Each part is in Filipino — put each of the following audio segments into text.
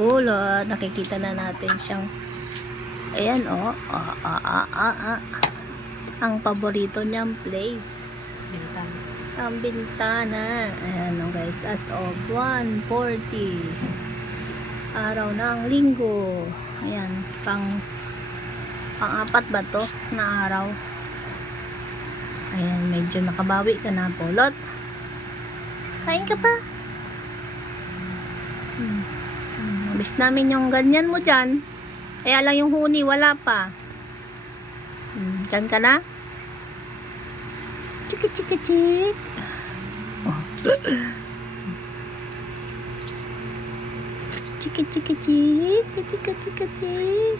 Ulot, nakikita na natin siyang ayan ang paborito niyang place, Bintang. ang bintana. Ayan guys, as of 1:40 araw ng linggo. Ayan, pang-apat ba to na araw. Ayan, medyo nakabawi ka na, Pulot. Kain ka pa? Miss namin yung ganyan mo dyan. Kaya lang yung huni, wala pa. Dyan ka na? Chika chika chik. Oh. Chika chika chik. Chika chika chik.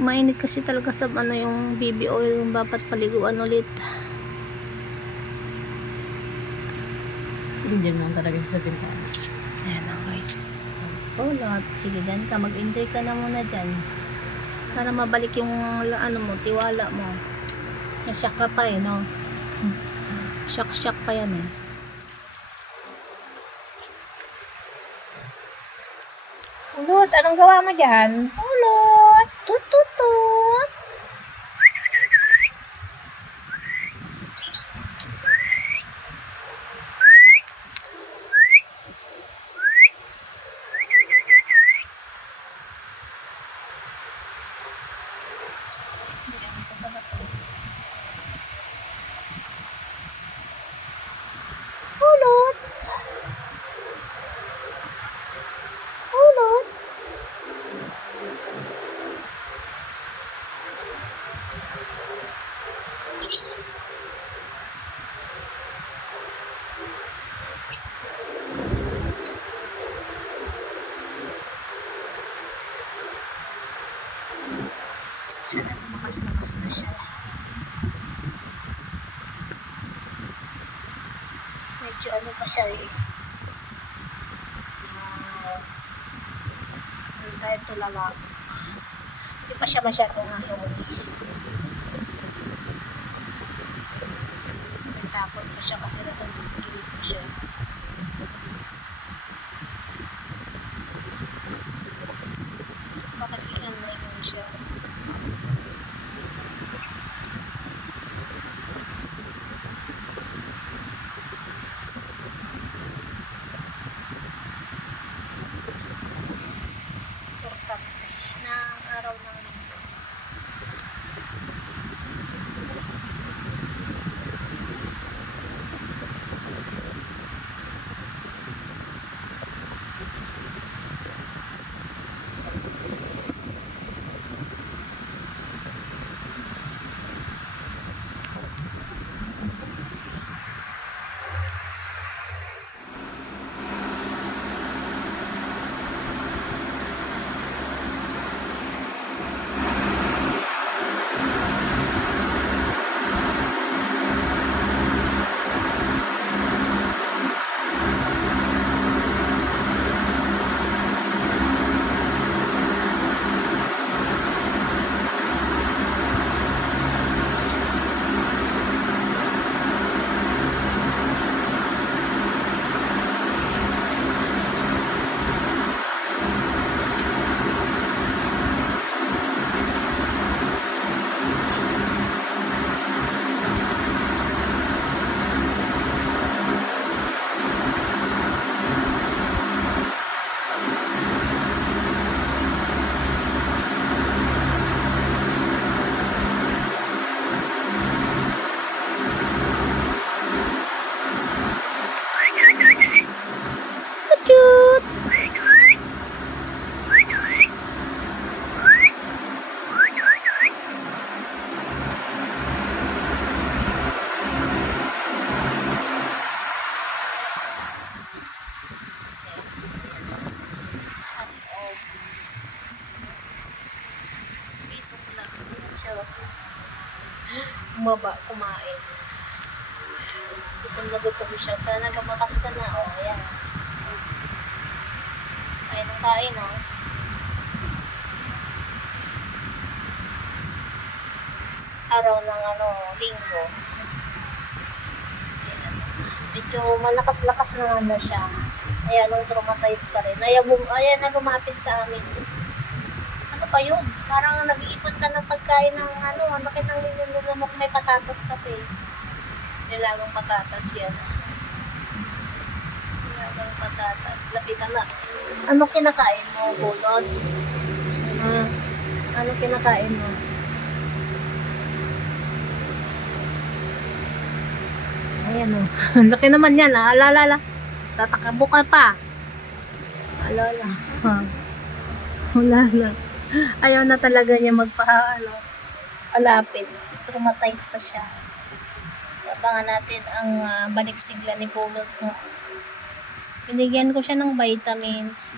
Mainit kasi talaga sa ano yung baby oil, yung dapat paliguan ulit. Diyan lang talaga sa bintana. Ayan na guys. Pulot, sige dyan ka, mag-enjoy ka na muna dyan para mabalik yung ano mo, tiwala mo. Nasyak ka pa no? Shock pa yan Ulot, anong gawa mo dyan? Ulot! Tututut! Ulot! Ulot! Sana lumakas-lakas na siya. Medyo ano pa siya ano tayo tulawag. Hindi pa siya masyadong nahihuli. Nagtakot pa siya kasi nasa gilid pa siya. Bakit inamay mo siya? Na araw ng linggo. gutom na gutom siya. Sana lumakas ka na. O, ayan. Kain ng kain, o. Araw ng linggo. Medyo malakas-lakas naman na siya. Ayan, nung traumatized pa rin. Ayan na lumapit sa amin. Ano pa yun? Parang nag-iipon ka ng pagkain ng ang laki ng nilulunok, may patatas kasi. Nilagang patatas yan. Nilagang patatas. Lapitan na. Ano kinakain mo, Bulot? Ano kinakain mo? Ayan o. Laki naman yan ah. Alala. Tatakabo ka pa. Alala. Wala na. Ayaw na talaga niya alapit. Traumatize pa siya. So, abangan natin ang balik sigla ni Pulot mo. Binigyan ko siya ng vitamins,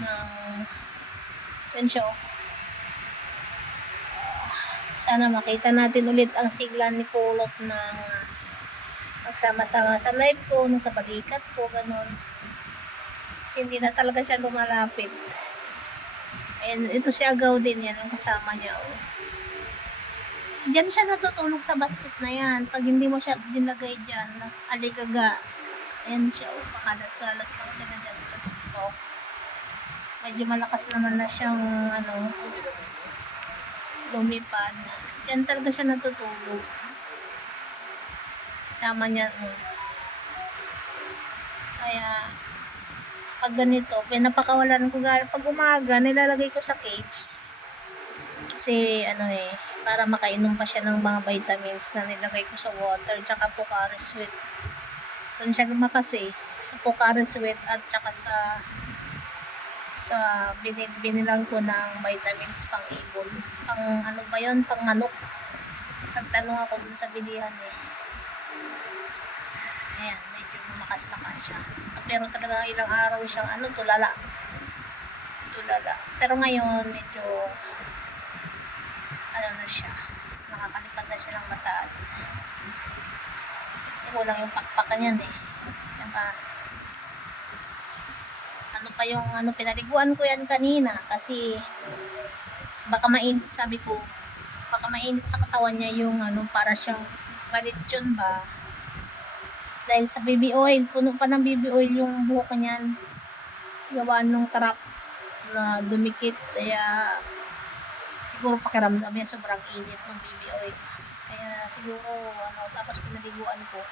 yun siya. Sana makita natin ulit ang sigla ni Pulot ng magsama-sama sa live ko, sa balikat ko, ganun. Kasi hindi na talaga siya lumalapit. Ayan, ito si Agaw din yan, ang kasama niya. Oh. Diyan siya natutulog sa basket na yan. Pag hindi mo siya dinagay dyan, aligaga. Ayan siya, oh, pakalat-kalat lang sila dyan sa TikTok. Medyo malakas naman na siyang, lumipad. Diyan talaga siya natutulog. Sama niya, Kaya, pag ganito, pinapakawalan ko pag umaga, nilalagay ko sa cage. Kasi, para makainom pa siya ng mga vitamins na nilagay ko sa water, tsaka Pocari Sweet. Doon siya lumakas sa Pocari Sweet at tsaka sa binilang ko ng vitamins pang ibon. Pang pang manok. Nagtanong ako dun sa bilihan Ayan, medyo lumakas-lakas siya. Pero talaga ilang araw siyang tulala. Pero ngayon, medyo na siya. Nakakalipad na siya ng mataas. Kasi kulang yung pakpakan yan Tsaka, pa yung pinaliguan ko yan kanina. Kasi, baka mainit, sabi ko, baka mainit sa katawan niya yung para siyang galitsyon ba. Dahil sa baby oil, puno pa ng baby oil yung buhok niyan. Gawaan ng trap na dumikit. Kaya, siguro pakiramdam niya sobrang init ng baby oil. Kaya siguro, tapos pinaliguan ko.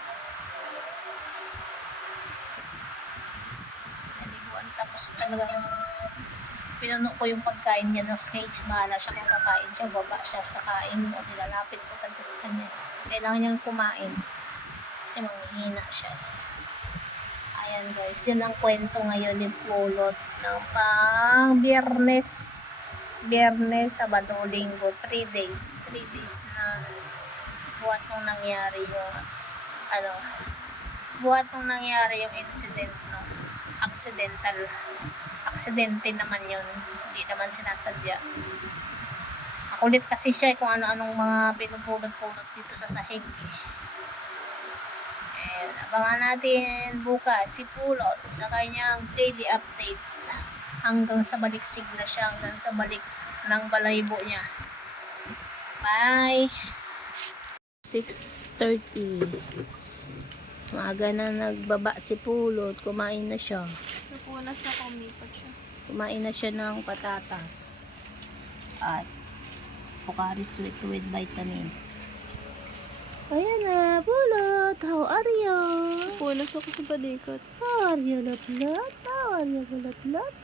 Tapos talagang pinuno ko yung pagkain niya ng cage. Mahala siya kung kakain siya, baba siya sa kain o nilalapit ko talaga sa kanya. Kailangan niyang kumain. Kasi manghihina siya. Ayan guys, yun ang kwento ngayon ni Pulot ng pang Biyernes, Sabado, Linggo, 3 days. 3 days na buhat nung nangyari yung incident aksidente naman yun, hindi naman sinasadya. Makulit kasi siya kung ano-anong mga pinupulot-pulot dito sa sahig abangan natin bukas si Pulot sa kanyang daily update hanggang sa balik sigla siya, hanggang sa balik ng balaybo niya. Bye! 6:30 maaga na nagbaba si Pulot, kumain na siya. Nakuha siya, kumipat siya. Kumain na siya ng patatas at Pocari Sweet with vitamins. Ayan na, Pulot, how are you? Punas ako sa balikat. How are you, lat-lat? How are you, lat-lat?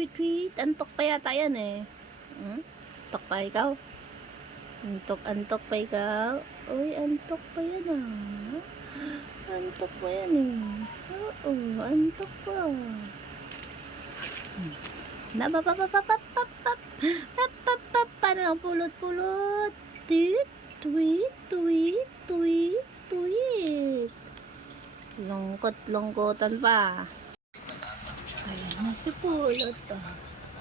Tweet. Antok pa yata yan Antok pa ikaw? Antok pa ikaw? Uy, antok pa yan Antok pa yan Oo, antok pa. Paano ang pulot-pulot? Tweet. Lungkot-lungkotan pa. Ayan na si Pulot.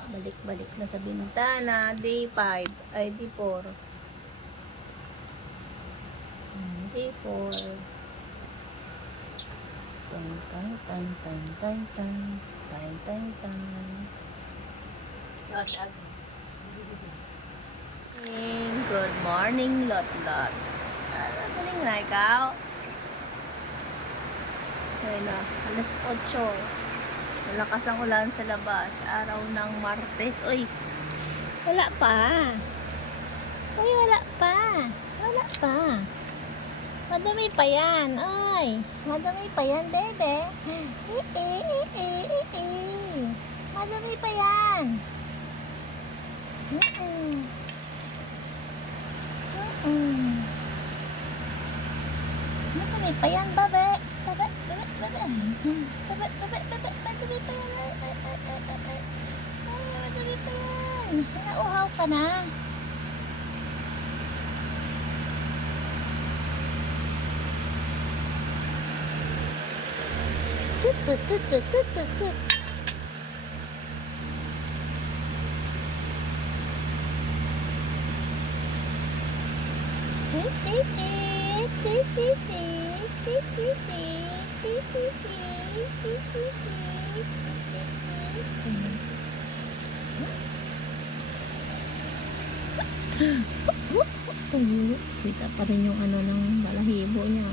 Balik-balik na sa bintana. Day 5. Ay, day 4. A4. Tan tan tan tan tan tan tan tan tan. Good morning, Lot Lot. Ano galing na ikaw? Ayun na, alas 8. Malakas ang ulan sa labas. Araw ng Martes. Uy, wala pa. Uy, wala pa. Wala pa. Madami pa yan. Ay, madami pa yan, bebe. Madami pa yan. Madami pa yan, babe. Babe, babe, babe. Babe, babe, babe. Madami pa yan. Ay, madami pa yan. Nauhaw ka na. Tut, tut, tut, tut, tut, tut, tut. Tit, tit, tit, tit, tit, tit, tit, tit, tit, tit, tit, tit. Kita pa rin yung ano ng balahibo niya.